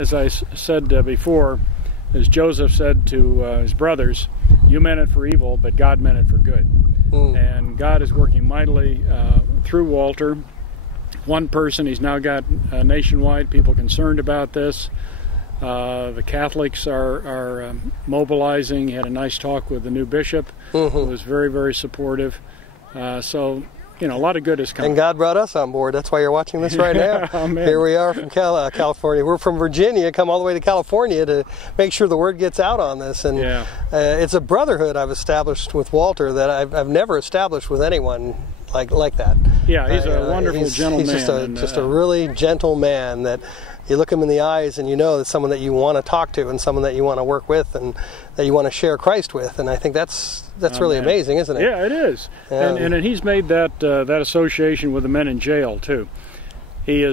As I said before, as Joseph said to his brothers, you meant it for evil, but God meant it for good. And God is working mightily through Walter. One person, he's now got nationwide people concerned about this. The Catholics are mobilizing. He had a nice talk with the new bishop, who was very, very supportive. So, you know, a lot of good is coming. And God brought us on board. That's why you're watching this right now. Here we are from California. We're from Virginia, come all the way to California to make sure the word gets out on this. And it's a brotherhood I've established with Walter that I've never established with anyone like that. Yeah, he's a wonderful gentleman. He's just a really gentle man that you look him in the eyes and you know that's someone that you want to talk to and someone that you want to work with and that you want to share Christ with. And I think that's really amazing, isn't it? Yeah, it is. And he's made that association with the men in jail too. He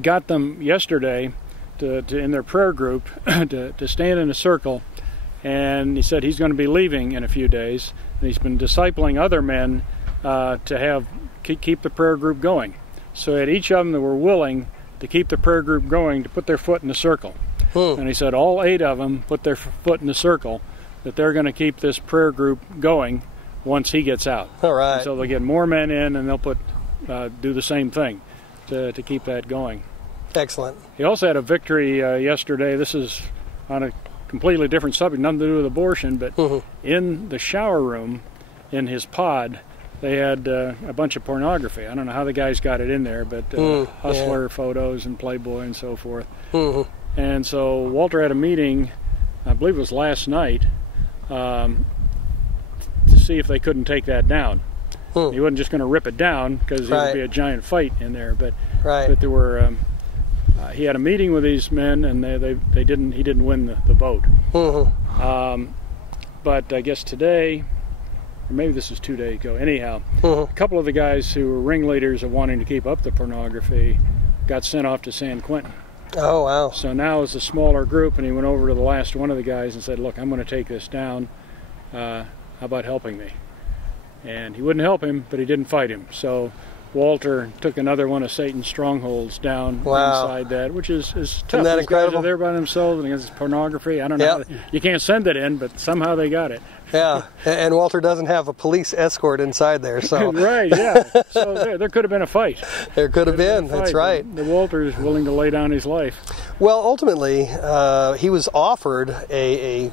got them yesterday to in their prayer group to stand in a circle, and he said he's going to be leaving in a few days. And he's been discipling other men to keep the prayer group going. So at each of them that were willing to keep the prayer group going, to put their foot in the circle. And he said all 8 of them put their foot in the circle, that they're going to keep this prayer group going once he gets out. All right. And so they'll get more men in, and they'll do the same thing to keep that going. Excellent. He also had a victory yesterday. This is on a completely different subject, nothing to do with abortion, but in the shower room in his pod, they had a bunch of pornography. I don't know how the guys got it in there, but hustler photos and Playboy and so forth. And so Walter had a meeting, I believe it was last night, to see if they couldn't take that down. He wasn't just going to rip it down because there would be a giant fight in there, but there were. He had a meeting with these men, and he didn't win the vote. But I guess today, or maybe this was 2 days ago. Anyhow, a couple of the guys who were ringleaders of wanting to keep up the pornography got sent off to San Quentin. Oh, wow. So now it's a smaller group, and he went over to the last one of the guys and said, look, I'm going to take this down. How about helping me? And he wouldn't help him, but he didn't fight him. So Walter took another one of Satan's strongholds down inside that, which is tough. Isn't that incredible? Guys are there by themselves against pornography. I don't know. You can't send it in, but somehow they got it. Yeah, and Walter doesn't have a police escort inside there, so right, yeah. So there could have been a fight. There could have been. That's right. The Walter is willing to lay down his life. Well, ultimately, he was offered a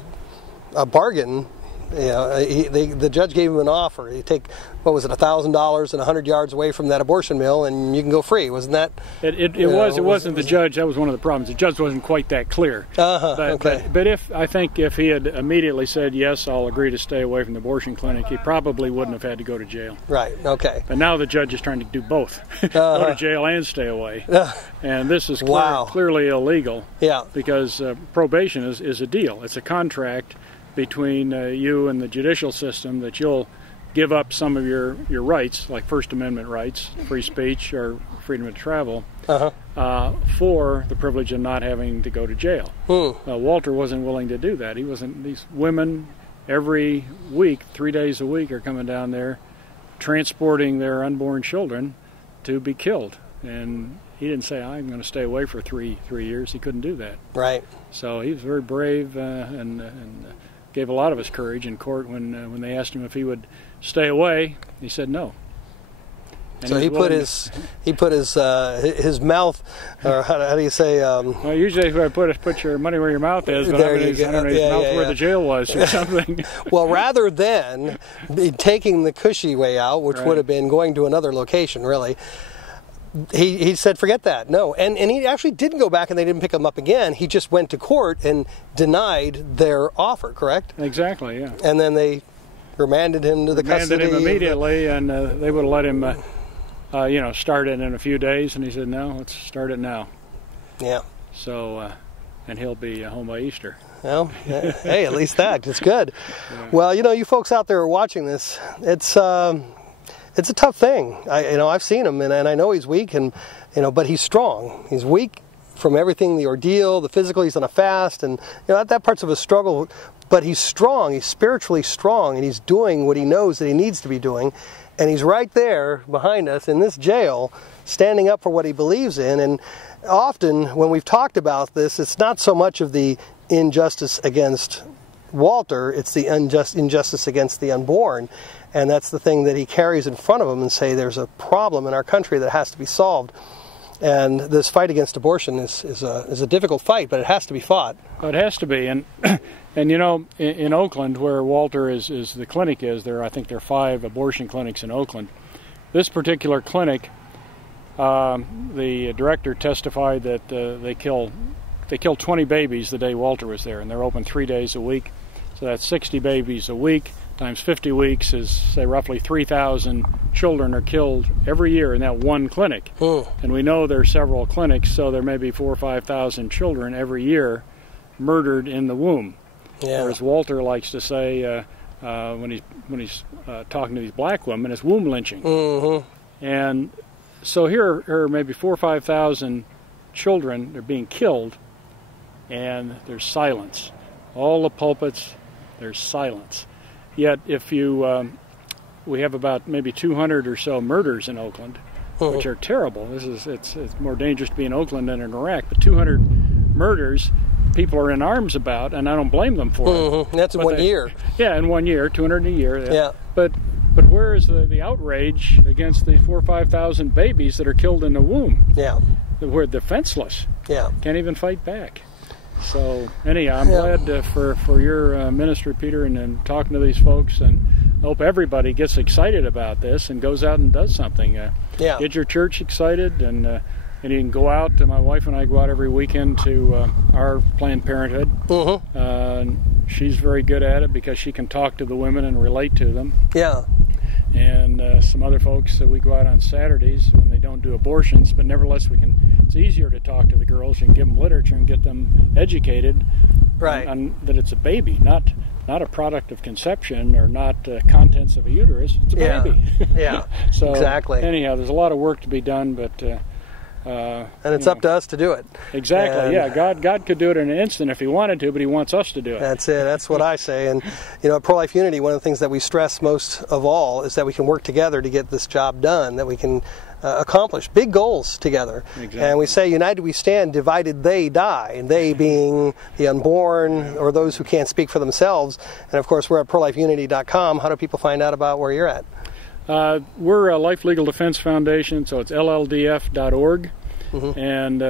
bargain. You know, the judge gave him an offer. You take, what was it, $1,000 and 100 yards away from that abortion mill, and you can go free. Wasn't that? It wasn't the judge. That was one of the problems. The judge wasn't quite that clear. But I think if he had immediately said yes, I'll agree to stay away from the abortion clinic, he probably wouldn't have had to go to jail. Right. Okay. But now the judge is trying to do both: go to jail and stay away. And this is clearly illegal. Yeah. Because probation is a deal. It's a contract between you and the judicial system that you'll give up some of your rights, like First Amendment rights, free speech or freedom of travel, for the privilege of not having to go to jail. Walter wasn't willing to do that. He wasn't. These women every week, 3 days a week, are coming down there transporting their unborn children to be killed. And he didn't say, I'm going to stay away for three years. He couldn't do that. Right. So he was very brave and gave a lot of us courage in court when they asked him if he would stay away. He said no. And so he put his mouth, or how do you say? Well, usually if I put your money where your mouth is, but I don't know his mouth where the jail was or something. Well, rather than taking the cushy way out, which would have been going to another location, really. He said, forget that, no. And he actually didn't go back and they didn't pick him up again. He just went to court and denied their offer, correct? Exactly, yeah. And then they remanded him to the custody. Remanded him immediately, and they would have let him, start it in a few days. And he said, no, let's start it now. Yeah. So, and he'll be home by Easter. Well, hey, at least that. It's good. Yeah. Well, you folks out there watching this, it's a tough thing. I've seen him, and I know he's weak, but he's strong. He's weak from everything, the ordeal, the physical. He's on a fast, and that part's of a struggle. But he's strong. He's spiritually strong, and he's doing what he knows that he needs to be doing. And he's right there behind us in this jail, standing up for what he believes in. often when we've talked about this, it's not so much of the injustice against Walter, it's the injustice against the unborn. And that's the thing that he carries in front of him and say there's a problem in our country that has to be solved. And this fight against abortion is a difficult fight, but it has to be fought. It has to be. And you know, in Oakland, where Walter is the clinic is, I think there are 5 abortion clinics in Oakland. This particular clinic, the director testified that they killed 20 babies the day Walter was there, and they're open 3 days a week. So that's 60 babies a week times 50 weeks is, say, roughly 3,000 children are killed every year in that one clinic. And we know there are several clinics, so there may be 4,000 or 5,000 children every year murdered in the womb. Yeah. Or as Walter likes to say when he's talking to these black women, it's womb lynching. And so here are maybe 4,000 or 5,000 children. They're being killed, and there's silence. All the pulpits, there's silence. Yet, if we have about maybe 200 or so murders in Oakland, which are terrible. It's more dangerous to be in Oakland than in Iraq. But 200 murders, people are in arms about, and I don't blame them for it. That's in 1 year. Yeah, in 1 year, 200 a year. Yeah. But where is the outrage against the 4,000 or 5,000 babies that are killed in the womb? Yeah. We're defenseless. Yeah. Can't even fight back. So anyhow, I'm glad for your ministry, Peter, and talking to these folks, and I hope everybody gets excited about this and goes out and does something. Get your church excited, and you can go out. My wife and I go out every weekend to our Planned Parenthood. She's very good at it because she can talk to the women and relate to them. Yeah. And some other folks, we go out on Saturdays when they don't do abortions, but nevertheless it's easier to talk to the girls and give them literature and get them educated on that it's a baby, not a product of conception or not contents of a uterus. It's a baby. Yeah. So exactly. Anyhow, there's a lot of work to be done, but and it's up to us to do it. Exactly. And God could do it in an instant if He wanted to, but He wants us to do it. That's it. That's what I say. And at Pro-Life Unity, one of the things that we stress most of all is that we can work together to get this job done. That we can accomplish big goals together. Exactly. And we say, united we stand, divided they die. And they being the unborn or those who can't speak for themselves. And of course, we're at ProLifeUnity.com. How do people find out about where you're at? We're a Life Legal Defense Foundation, so it's LLDF.org. And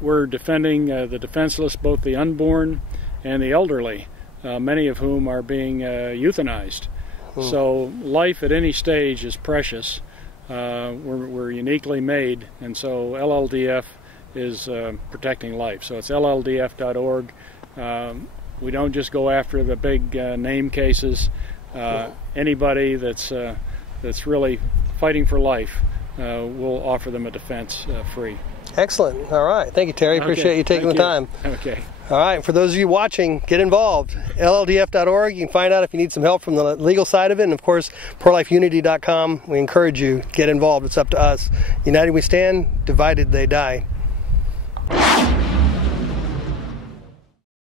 we're defending the defenseless, both the unborn and the elderly, many of whom are being euthanized. So life at any stage is precious. We're uniquely made, and so LLDF is protecting life. So it's LLDF.org. We don't just go after the big name cases. Anybody that's really fighting for life, we'll offer them a defense free. Excellent. All right. Thank you, Terry. Appreciate you taking the time. Okay. All right. For those of you watching, get involved. LLDF.org. You can find out if you need some help from the legal side of it. And, of course, ProLifeUnity.com. We encourage you, get involved. It's up to us. United we stand, divided they die.